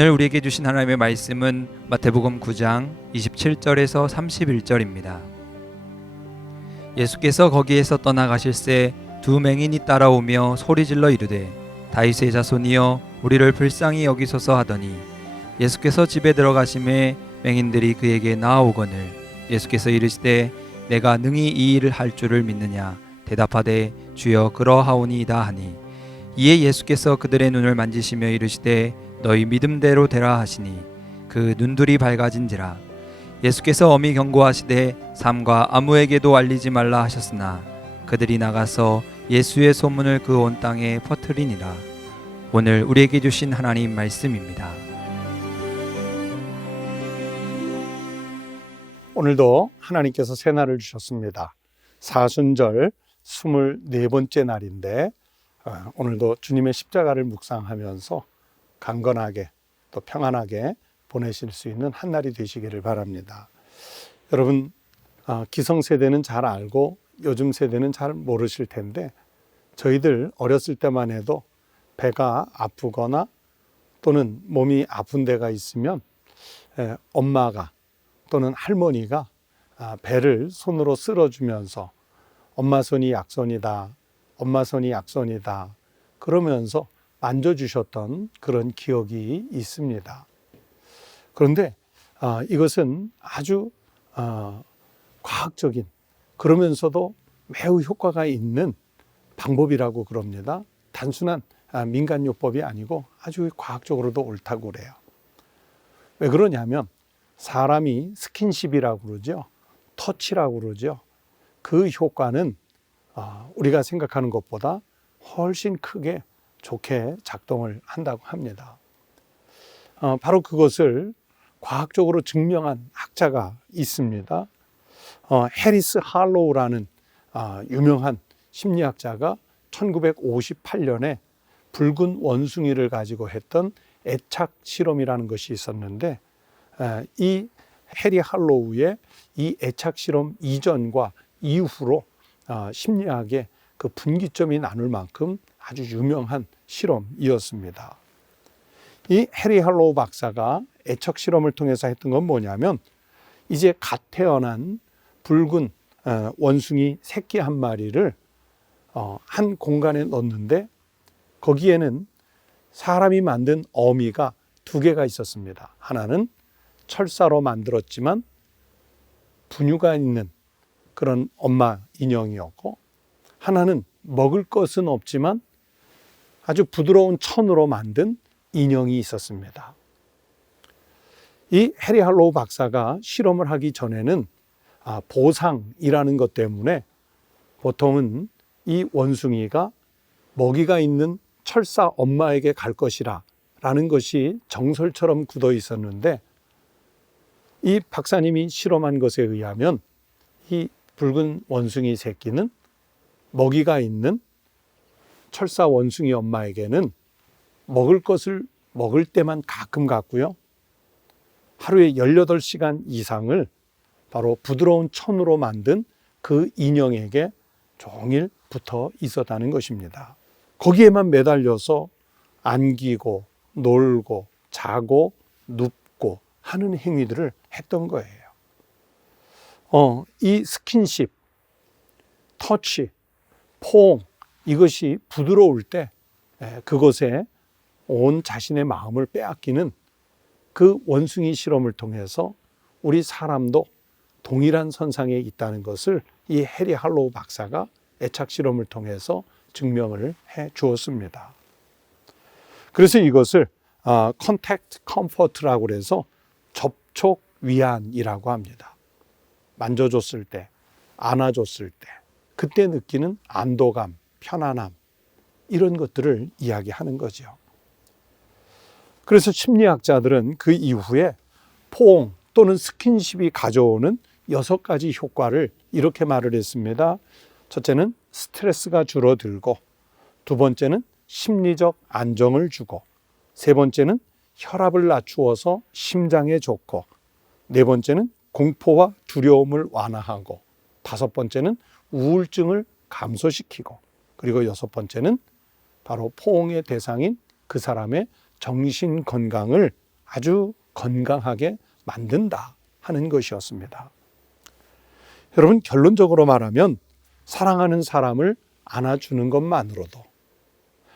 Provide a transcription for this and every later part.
오늘 우리에게 주신 하나님의 말씀은 마태복음 9장 27절에서 31절입니다. 예수께서 거기에서 떠나가실새 두 맹인이 따라오며 소리질러 이르되 다윗의 자손이여 우리를 불쌍히 여기소서 하더니 예수께서 집에 들어가심에 맹인들이 그에게 나아오거늘 예수께서 이르시되 내가 능히 이 일을 할 줄을 믿느냐 대답하되 주여 그러하오니이다 하니 이에 예수께서 그들의 눈을 만지시며 이르시되 너희 믿음대로 되라 하시니 그 눈들이 밝아진지라. 예수께서 엄히 경고하시되 삼가 아무에게도 알리지 말라 하셨으나 그들이 나가서 예수의 소문을 그 온 땅에 퍼뜨리니라. 오늘 우리에게 주신 하나님 말씀입니다. 오늘도 하나님께서 새날을 주셨습니다. 사순절 24번째 날인데 오늘도 주님의 십자가를 묵상하면서 강건하게 또 평안하게 보내실 수 있는 한 날이 되시기를 바랍니다. 여러분, 기성세대는 잘 알고 요즘 세대는 잘 모르실 텐데 저희들 어렸을 때만 해도 배가 아프거나 또는 몸이 아픈 데가 있으면 엄마가 또는 할머니가 배를 손으로 쓸어주면서 엄마 손이 약손이다, 엄마 손이 약손이다 그러면서 만져주셨던 그런 기억이 있습니다. 그런데 이것은 아주 과학적인 그러면서도 매우 효과가 있는 방법이라고 그럽니다. 단순한 민간요법이 아니고 아주 과학적으로도 옳다고 그래요. 왜 그러냐면 사람이 스킨십이라고 그러죠. 터치라고 그러죠. 그 효과는 우리가 생각하는 것보다 훨씬 크게 좋게 작동을 한다고 합니다. 바로 그것을 과학적으로 증명한 학자가 있습니다. 해리스 할로우라는 유명한 심리학자가 1958년에 붉은 원숭이를 가지고 했던 애착 실험이라는 것이 있었는데 이 해리 할로우의 이 애착 실험 이전과 이후로 심리학의 그 분기점이 나눌 만큼 아주 유명한 실험이었습니다. 이 해리 할로우 박사가 애착 실험을 통해서 했던 건 뭐냐면 이제 갓 태어난 붉은 원숭이 새끼 한 마리를 한 공간에 넣었는데 거기에는 사람이 만든 어미가 두 개가 있었습니다. 하나는 철사로 만들었지만 분유가 있는 그런 엄마 인형이었고 하나는 먹을 것은 없지만 아주 부드러운 천으로 만든 인형이 있었습니다. 이 해리 할로우 박사가 실험을 하기 전에는 보상이라는 것 때문에 보통은 이 원숭이가 먹이가 있는 철사 엄마에게 갈 것이라 라는 것이 정설처럼 굳어 있었는데 이 박사님이 실험한 것에 의하면 이 붉은 원숭이 새끼는 먹이가 있는 철사 원숭이 엄마에게는 먹을 것을 먹을 때만 가끔 갔고요. 하루에 18시간 이상을 바로 부드러운 천으로 만든 그 인형에게 종일 붙어 있었다는 것입니다. 거기에만 매달려서 안기고 놀고 자고 눕고 하는 행위들을 했던 거예요. 이 스킨십, 터치, 포옹 이것이 부드러울 때 그것에 온 자신의 마음을 빼앗기는 그 원숭이 실험을 통해서 우리 사람도 동일한 선상에 있다는 것을 이 해리 할로우 박사가 애착 실험을 통해서 증명을 해 주었습니다. 그래서 이것을 컨택트 컴포트라고 해서 접촉 위안이라고 합니다. 만져줬을 때, 안아줬을 때 그때 느끼는 안도감, 편안함 이런 것들을 이야기하는 거죠. 그래서 심리학자들은 그 이후에 포옹 또는 스킨십이 가져오는 6가지 효과를 이렇게 말을 했습니다. 첫째는 스트레스가 줄어들고, 두 번째는 심리적 안정을 주고, 세 번째는 혈압을 낮추어서 심장에 좋고, 네 번째는 공포와 두려움을 완화하고, 다섯 번째는 우울증을 감소시키고, 그리고 여섯 번째는 바로 포옹의 대상인 그 사람의 정신 건강을 아주 건강하게 만든다 하는 것이었습니다. 여러분, 결론적으로 말하면 사랑하는 사람을 안아주는 것만으로도,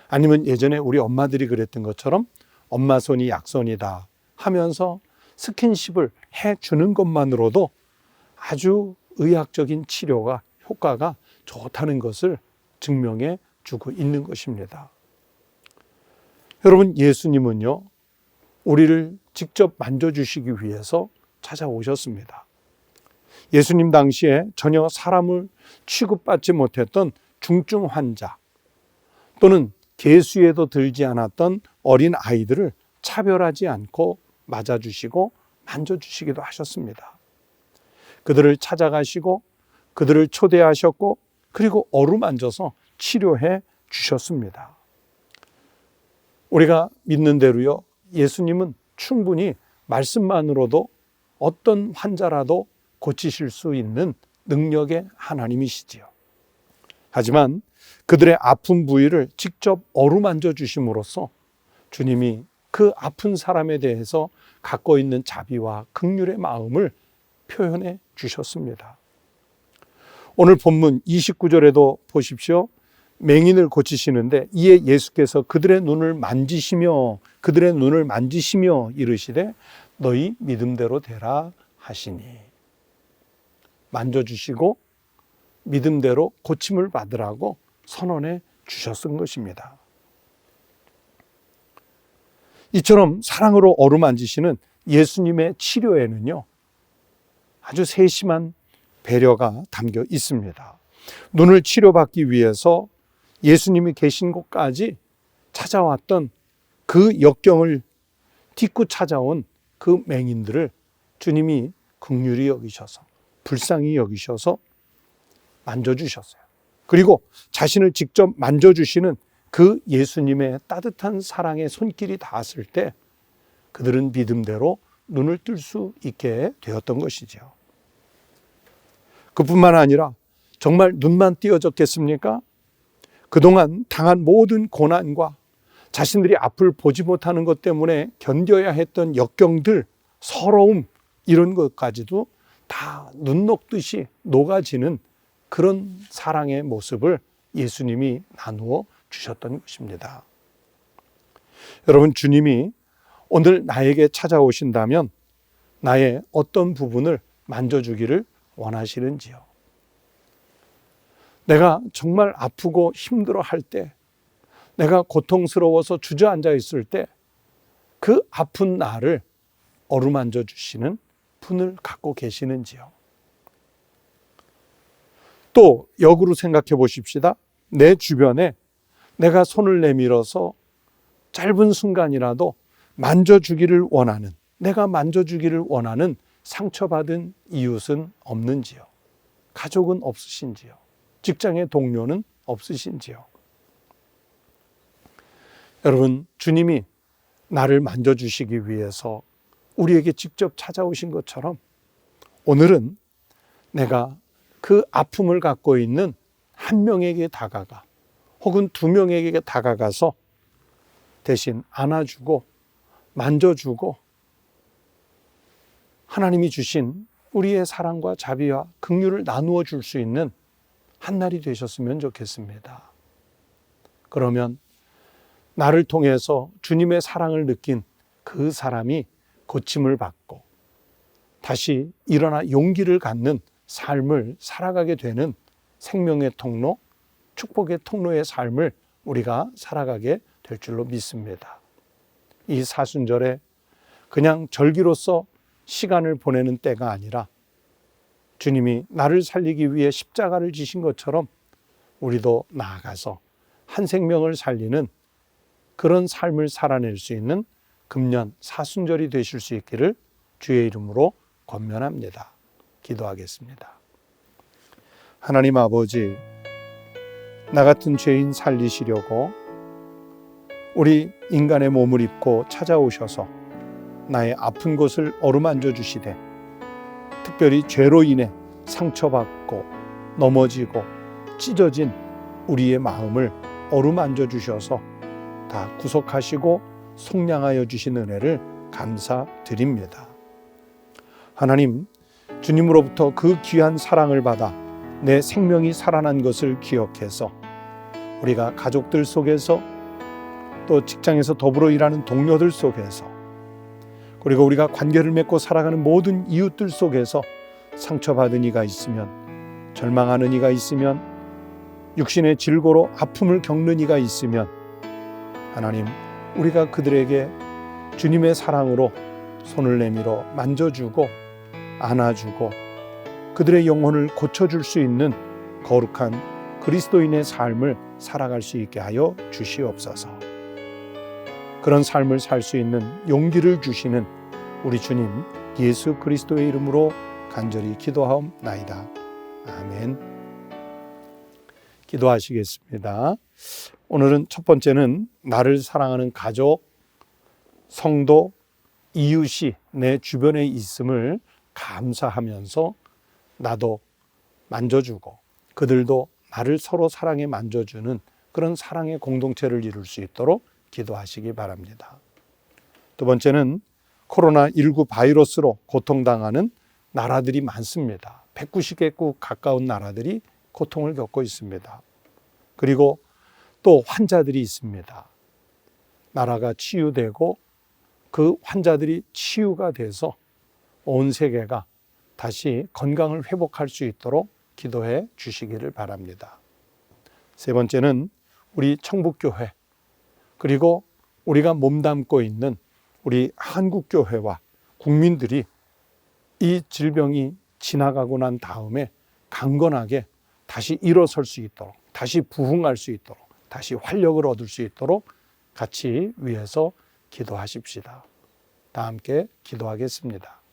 아니면 예전에 우리 엄마들이 그랬던 것처럼 엄마 손이 약손이다 하면서 스킨십을 해주는 것만으로도 아주 의학적인 치료가 효과가 좋다는 것을 증명해 주고 있는 것입니다. 여러분, 예수님은요, 우리를 직접 만져주시기 위해서 찾아오셨습니다. 예수님 당시에 전혀 사람을 취급받지 못했던 중증 환자 또는 계수에도 들지 않았던 어린 아이들을 차별하지 않고 맞아주시고 만져주시기도 하셨습니다. 그들을 찾아가시고 그들을 초대하셨고 그리고 어루만져서 치료해 주셨습니다. 우리가 믿는 대로요, 예수님은 충분히 말씀만으로도 어떤 환자라도 고치실 수 있는 능력의 하나님이시지요. 하지만 그들의 아픈 부위를 직접 어루만져 주심으로써 주님이 그 아픈 사람에 대해서 갖고 있는 자비와 긍휼의 마음을 표현해 주셨습니다. 오늘 본문 29절에도 보십시오. 맹인을 고치시는데 이에 예수께서 그들의 눈을 만지시며 이르시되 너희 믿음대로 되라 하시니, 만져주시고 믿음대로 고침을 받으라고 선언해 주셨던 것입니다. 이처럼 사랑으로 어루만지시는 예수님의 치료에는요, 아주 세심한 배려가 담겨 있습니다. 눈을 치료받기 위해서 예수님이 계신 곳까지 찾아왔던 그 역경을 딛고 찾아온 그 맹인들을 주님이 긍휼히 여기셔서, 불쌍히 여기셔서 만져주셨어요. 그리고 자신을 직접 만져주시는 그 예수님의 따뜻한 사랑의 손길이 닿았을 때 그들은 믿음대로 눈을 뜰 수 있게 되었던 것이죠. 그뿐만 아니라 정말 눈만 띄어졌겠습니까? 그동안 당한 모든 고난과 자신들이 앞을 보지 못하는 것 때문에 견뎌야 했던 역경들, 서러움, 이런 것까지도 다 눈 녹듯이 녹아지는 그런 사랑의 모습을 예수님이 나누어 주셨던 것입니다. 여러분, 주님이 오늘 나에게 찾아오신다면 나의 어떤 부분을 만져주기를 원하시는지요? 내가 정말 아프고 힘들어 할 때, 내가 고통스러워서 주저앉아 있을 때 그 아픈 나를 어루만져 주시는 분을 갖고 계시는지요? 또 역으로 생각해 보십시다. 내 주변에 내가 손을 내밀어서 짧은 순간이라도 만져주기를 원하는, 내가 만져주기를 원하는 상처받은 이웃은 없는지요? 가족은 없으신지요? 직장의 동료는 없으신지요? 여러분, 주님이 나를 만져주시기 위해서 우리에게 직접 찾아오신 것처럼 오늘은 내가 그 아픔을 갖고 있는 한 명에게 다가가, 혹은 두 명에게 다가가서 대신 안아주고 만져주고 하나님이 주신 우리의 사랑과 자비와 긍휼을 나누어 줄 수 있는 한 날이 되셨으면 좋겠습니다. 그러면 나를 통해서 주님의 사랑을 느낀 그 사람이 고침을 받고 다시 일어나 용기를 갖는 삶을 살아가게 되는 생명의 통로, 축복의 통로의 삶을 우리가 살아가게 될 줄로 믿습니다. 이 사순절에 그냥 절기로서 시간을 보내는 때가 아니라 주님이 나를 살리기 위해 십자가를 지신 것처럼 우리도 나아가서 한 생명을 살리는 그런 삶을 살아낼 수 있는 금년 사순절이 되실 수 있기를 주의 이름으로 권면합니다. 기도하겠습니다. 하나님 아버지, 나 같은 죄인 살리시려고 우리 인간의 몸을 입고 찾아오셔서 나의 아픈 곳을 어루만져 주시되, 특별히 죄로 인해 상처받고 넘어지고 찢어진 우리의 마음을 어루만져 주셔서 다 구속하시고 속량하여 주신 은혜를 감사드립니다. 하나님, 주님으로부터 그 귀한 사랑을 받아 내 생명이 살아난 것을 기억해서 우리가 가족들 속에서 또 직장에서 더불어 일하는 동료들 속에서 그리고 우리가 관계를 맺고 살아가는 모든 이웃들 속에서 상처받은 이가 있으면, 절망하는 이가 있으면, 육신의 질고로 아픔을 겪는 이가 있으면 하나님, 우리가 그들에게 주님의 사랑으로 손을 내밀어 만져주고 안아주고 그들의 영혼을 고쳐줄 수 있는 거룩한 그리스도인의 삶을 살아갈 수 있게 하여 주시옵소서. 그런 삶을 살 수 있는 용기를 주시는 우리 주님 예수 그리스도의 이름으로 간절히 기도하옵나이다. 아멘. 기도하시겠습니다. 오늘은 첫 번째는 나를 사랑하는 가족, 성도, 이웃이 내 주변에 있음을 감사하면서 나도 만져주고 그들도 나를 서로 사랑에 만져주는 그런 사랑의 공동체를 이룰 수 있도록 기도하시기 바랍니다. 두 번째는 코로나19 바이러스로 고통당하는 나라들이 많습니다. 190개국 가까운 나라들이 고통을 겪고 있습니다. 그리고 또 환자들이 있습니다. 나라가 치유되고 그 환자들이 치유가 돼서 온 세계가 다시 건강을 회복할 수 있도록 기도해 주시기를 바랍니다. 세 번째는 우리 청북교회 그리고 우리가 몸담고 있는 우리 한국교회와 국민들이 이 질병이 지나가고 난 다음에 강건하게 다시 일어설 수 있도록, 다시 부흥할 수 있도록, 다시 활력을 얻을 수 있도록 같이 위해서 기도하십시다. 다 함께 기도하겠습니다.